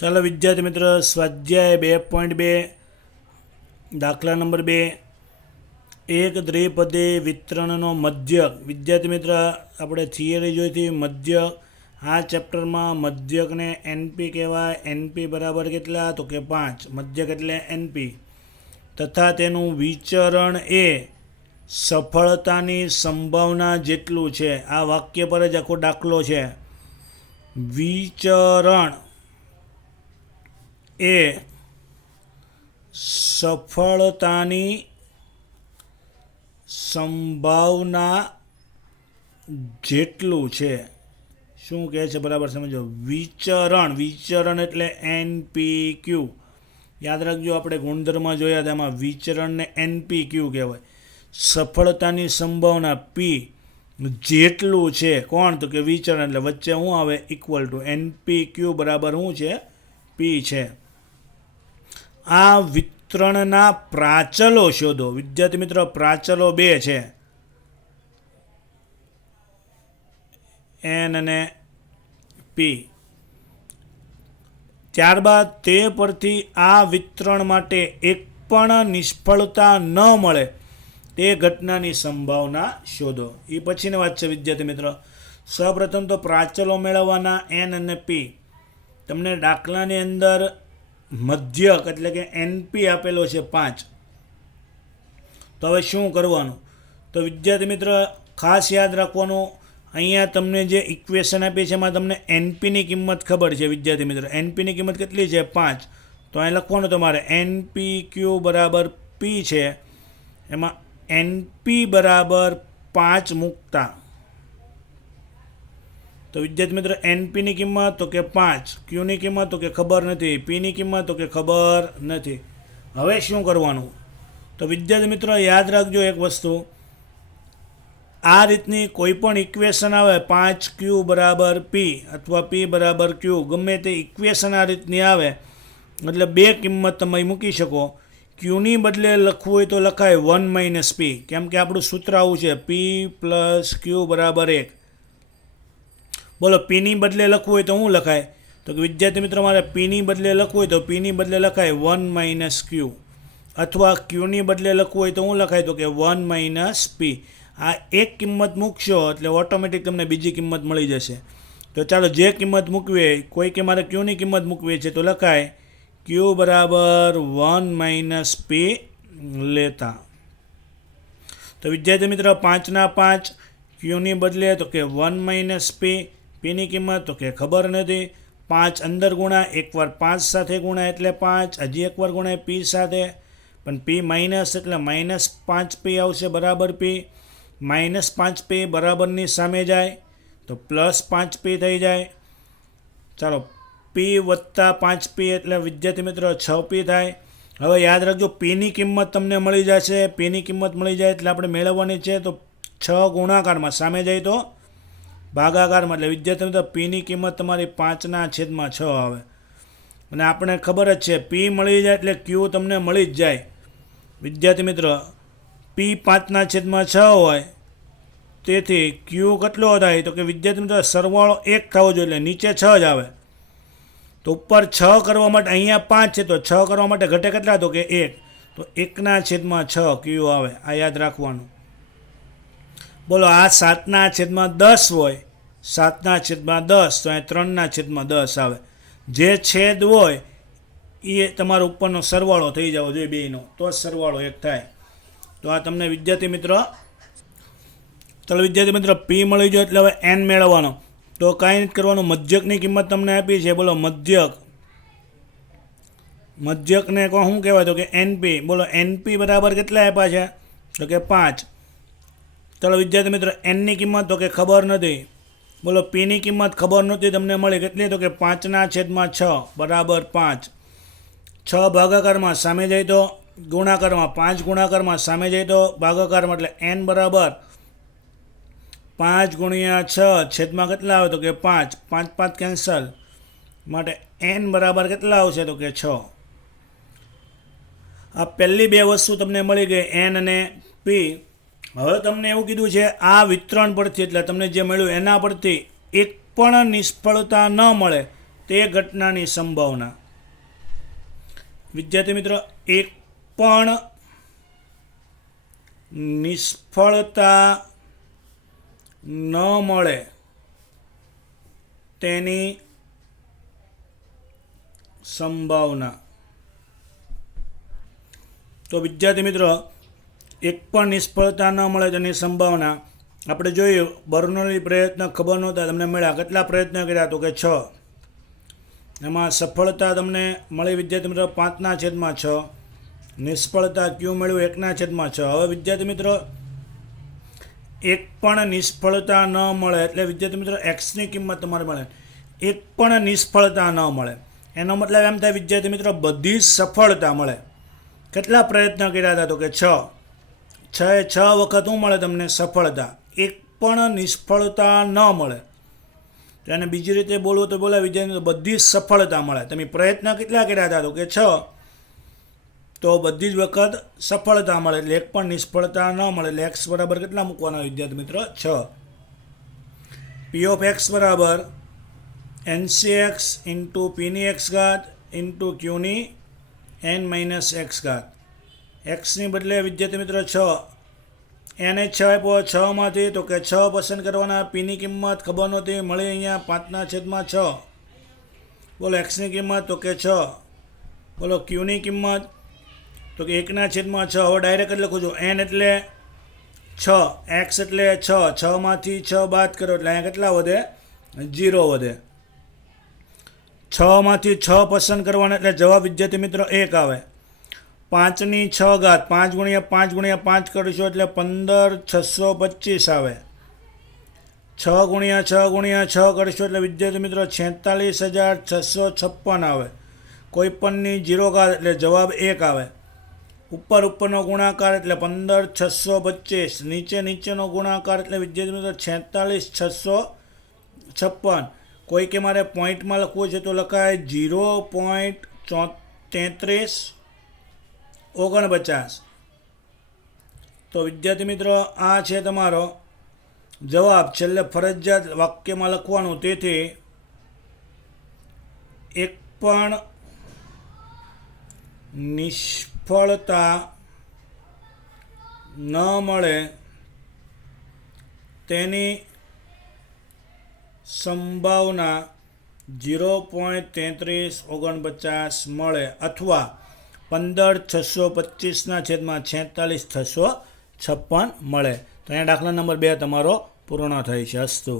ચાલો વિદ્યાર્થી મિત્ર, સ્વાધ્યાય બે પોઈન્ટ બે, દાખલા નંબર બે. એક દ્વિપદે વિતરણનો મધ્યક વિદ્યાર્થી મિત્ર, આપણે થિયરી જોઈ હતી મધ્યક આ ચેપ્ટરમાં મધ્યકને એનપી કહેવાય. એનપી બરાબર કેટલા? તો કે પાંચ. મધ્યક એટલે એનપી તથા તેનું વિચરણ એ સફળતાની સંભાવના જેટલું છે. આ વાક્ય પર જ આખો દાખલો છે. વિચરણ. એ સફળતાની સંભાવના જેટલું છે. શું કહે છે? બરાબર સમજો. વિચરણ વિચરણ એટલે એન પી ક્યુ યાદ રાખજો, આપણે ગુણધર્મ જોયા હતા એમાં વિચરણને એન પી ક્યુ કહેવાય. સફળતાની સંભાવના પી જેટલું છે. કોણ? તો કે વિચરણ. એટલે વચ્ચે શું આવે? Equal to N P Q બરાબર શું છે? પી છે. આ વિતરણના પ્રાચલો શોધો. વિદ્યાર્થી મિત્રો, પ્રાચલો બે છે. એન અને પી. ત્યારબાદ તે પરથી આ વિતરણ માટે એક પણ નિષ્ફળતા ન મળે. તે ઘટનાની સંભાવના શોધો. એ પછીની વાત છે, વિદ્યાર્થી મિત્રો. સૌપ્રથમ તો પ્રાચલો મેળવવાના એન અને પી. તમને દાખલાની અંદર મધ્યક એટલે કે એનપી આપેલો છે પાંચ. તો હવે શું કરવાનું? તો વિદ્યાર્થી મિત્ર, ખાસ યાદ રાખવાનું, અહીંયા તમને જે ઇક્વેશન આપી છે એમાં તમને એનપીની કિંમત ખબર છે, વિદ્યાર્થી મિત્રો. એનપીની કિંમત કેટલી છે? પાંચ. તો અહીં લખવાનું તમારે એનપી ક્યુ બરાબર પી છે. એમાં એનપી બરાબર પાંચ મૂકતા. તો વિદ્યાર્થી મિત્રો એનપીની કિંમત તો કે પાંચ ક્યુની કિંમત તો કે ખબર નથી પીની કિંમત તો કે ખબર નથી. હવે શું કરવાનું? તો વિદ્યાર્થી મિત્રો, યાદ રાખજો એક વસ્તુ. આ રીતની કોઈ પણ ઇક્વેશન આવે, પાંચ ક્યુ બરાબર પી અથવા પી બરાબર ક્યુ ગમે તે ઇક્વેશન આ રીતની આવે, એટલે બે કિંમત તમે મૂકી શકો. ક્યુની બદલે લખવું હોય તો લખાય વન માઇનસ પી કેમ કે આપણું સૂત્ર આવું છે પી પ્લસ ક્યુ બરાબર એક. બોલો પીની બદલે લખવું હોય તો શું લખાય? તો કે વિદ્યાર્થી મિત્રો, મારે પીની બદલે લખવું હોય તો પીની બદલે લખાય વન માઇનસ ક્યુ. અથવા ક્યુની બદલે લખવું હોય તો શું લખાય? તો કે વન માઇનસ પી આ એક કિંમત મૂકશો એટલે ઓટોમેટિક તમને બીજી કિંમત મળી જશે. તો ચાલો, જે કિંમત મૂકવી હોય, કોઈ કે મારે ક્યુની કિંમત મૂકવી છે તો લખાય ક્યુ બરાબર વન માઇનસ પી લેતા. તો વિદ્યાર્થી મિત્રો, પાંચના પાંચ ક્યુની બદલે તો કે વન માઇનસ પી પીની કિંમત, તો કે ખબર નથી. પાંચ અંદર ગુણા એકવાર પાંચ સાથે ગુણા એટલે પાંચ. હજી એકવાર ગુણાય પી સાથે. પણ પી માઇનસ એટલે માઇનસ પાંચ પી આવશે બરાબર પી. માઇનસ પાંચ પી બરાબરની સામે જાય, તો પ્લસ પાંચ પી થઈ જાય. ચાલો, પી વત્તા પાંચ પી એટલે વિદ્યાર્થી મિત્રો છ પી થાય. હવે યાદ રાખજો, પીની કિંમત તમને મળી જશે. પીની કિંમત મળી જાય એટલે આપણે મેળવવાની છે, તો છ ગુણાકારમાં સામે જાય તો ભાગાકારમાં એટલે વિદ્યાર્થી મિત્રો પીની કિંમત તમારી પાંચના છેદમાં છ આવે. અને આપણે ખબર જ છે પી મળી જાય એટલે ક્યુ તમને મળી જ જાય. વિદ્યાર્થી મિત્ર પી પાંચના છેદમાં છ હોય, તેથી ક્યુ કેટલો થાય? તો કે વિદ્યાર્થી મિત્રો, સરવાળો એક થવો જોઈએ એટલે નીચે છ જ આવે. તો ઉપર છ કરવા માટે અહીંયા પાંચ છે, તો છ કરવા માટે ઘટે કેટલા? તો કે એક. તો એકના છેદમાં છ ક્યુ આવે. આ યાદ રાખવાનું. બોલો, આ સાતના છેદમાં દસ હોય, સાતના છેદમાં દસ, તો અહીંયા ત્રણના છેદમાં દસ આવે. જે છેદ હોય, એ તમારો ઉપરનો સરવાળો થઈ જવો જોઈએ બેનો, તો જ સરવાળો એક થાય. તો આ તમને વિદ્યાર્થી મિત્રો, ચાલો વિદ્યાર્થી મિત્રો પી મળી જાય એટલે હવે એન મેળવવાનો. તો કાંઈ નથી કરવાનું, મધ્યકની કિંમત તમને આપી છે, બોલો, મધ્યક. મધ્યકને શું કહેવાય? તો કે એનપી બોલો એનપી બરાબર કેટલા આપ્યા છે? તો કે પાંચ. ચાલો વિદ્યાર્થી મિત્રો એનની કિંમત તો કે ખબર નથી. બોલો પીની કિંમત ખબર નહોતી તમને મળી કેટલી? તો કે પાંચના છેદમાં છ, બરાબર પાંચ. છ ભાગાકારમાં સામે જાય તો ગુણાકારમાં પાંચ, ગુણાકારમાં સામે જાય તો ભાગાકારમાં, એટલે એન બરાબર પાંચ ગુણ્યા છ, છેદમાં કેટલા આવે? તો કે પાંચ. પાંચ પાંચ કેન્સલ. માટે એન બરાબર કેટલા આવશે? તો કે છ. આ પહેલી બે વસ્તુ તમને મળી ગઈ એન અને પી હવે તમને એવું કીધું છે, આ વિતરણ પરથી, એટલે તમને જે મળ્યું એના પરથી એક પણ નિષ્ફળતા ન મળે તે ઘટનાની સંભાવના. વિદ્યાર્થી મિત્રો, એક પણ નિષ્ફળતા ન મળે તેની સંભાવના. તો વિદ્યાર્થી મિત્રો એક પણ નિષ્ફળતા ન મળે તેની સંભાવના. આપણે જોયું બર્નોલી પ્રયત્ન ખબર નહોતા, તમને મળ્યા. કેટલા પ્રયત્ન કર્યા તો કે છ. એમાં સફળતા તમને મળી વિદ્યાર્થી મિત્રો પાંચના છેદમાં છ. નિષ્ફળતા ક્યુ મળ્યું? એકના છેદમાં છ. હવે વિદ્યાર્થી મિત્રો, એક પણ નિષ્ફળતા ન મળે એટલે વિદ્યાર્થી મિત્રો એક્સની કિંમત તમારે મળે. એક પણ નિષ્ફળતા ન મળે. એનો મતલબ એમ થાય વિદ્યાર્થી મિત્રો બધી સફળતા મળે. કેટલા પ્રયત્ન કર્યા હતા તો કે છ? છ છ વખત શું મળે તમને સફળતા. એક પણ નિષ્ફળતા ન મળે. અને બીજી રીતે બોલવું તો બોલાવી જાય તો બધી જ સફળતા મળે. તમે પ્રયત્ન કેટલા કર્યા હતા તો કે છ? તો બધી જ વખત સફળતા મળે એટલે એક પણ નિષ્ફળતા ન મળે. એટલે એક્સ બરાબર કેટલા મૂકવાના વિદ્યાર્થી મિત્રો? છ. પી ઓફ એક્સ બરાબર એનસી એક્સ ઇન્ટુ પીની એક્સ ઘાત ઇન્ટુ ક્યુની એન માઇનસ એક્સ ઘાત. એક્સની બદલે વિદ્યાર્થી મિત્રો છ. એને છ આપ્યો છમાંથી તો કે છ પસંદ કરવાના. પીની કિંમત ખબર નહોતી, મળી અહીંયા પાંચના છેદમાં છ. બોલો, એક્સની કિંમત તો કે છ. બોલો, ક્યુની કિંમત તો કે એકના છેદમાં છ. હવે ડાયરેક્ટ લખું છું. એન એટલે છ. એક્સ એટલે છ. છમાંથી છ બાદ કરો એટલે અહીંયા કેટલા વધે? જીરો વધે. છમાંથી છ પસંદ કરવાના એટલે જવાબ વિદ્યાર્થી મિત્રો એક આવે. પાંચની છ ઘાત, પાંચ ગુણ્યા પાંચ ગુણ્યા પાંચ કરીશું એટલે પંદર છસો પચીસ આવે. છ ગુણ્યા છ ગુણ્યા છ કરીશું એટલે વિદ્યાર્થી મિત્રો છેતાલીસ હજાર છસો છપ્પન આવે. કોઈપણની જીરો ઘાત એટલે જવાબ એક આવે. ઉપર ઉપરનો ગુણાકાર એટલે પંદર છસો પચીસ, નીચે નીચેનો ગુણાકાર એટલે વિદ્યાર્થી મિત્રો છેતાલીસ છસો છપ્પન. કોઈ કે મારે પોઈન્ટમાં લખવું છે તો લખાય જીરો પોઈન્ટ તેત્રીસ ઓગણપચાસ. તો વિદ્યાર્થી મિત્રો, આ છે તમારો જવાબ. છેલ્લે ફરજિયાત વાક્યમાં લખવાનું. તેથી એક પણ નિષ્ફળતા ન મળે તેની સંભાવના જીરો પોઈન્ટ તેત્રીસ ઓગણપચાસ મળે. અથવા પંદર છસો પચીસના છેદમાં છેતાલીસ છસો છપ્પન મળે. તો અહીંયા દાખલા નંબર બે તમારો પૂર્ણ થાય છે અસ્તુ.